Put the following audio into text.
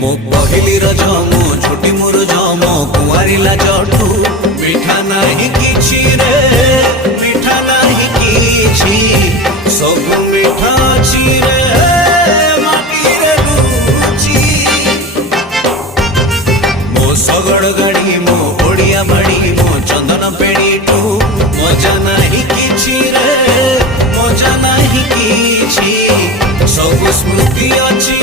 मो पहली रज मो छोटी मोर जम कुआरी लाजठू मिठा नहीं किछि रे मिठा नहीं किछि सब मिठा अछि रे माटी रे गुची मो सगड़ गाड़ी मो ओडिया बाड़ी मो चंदन पेड़ी टू मजा नहीं किछि रे मजा नहीं किछि सब स्मृति अछि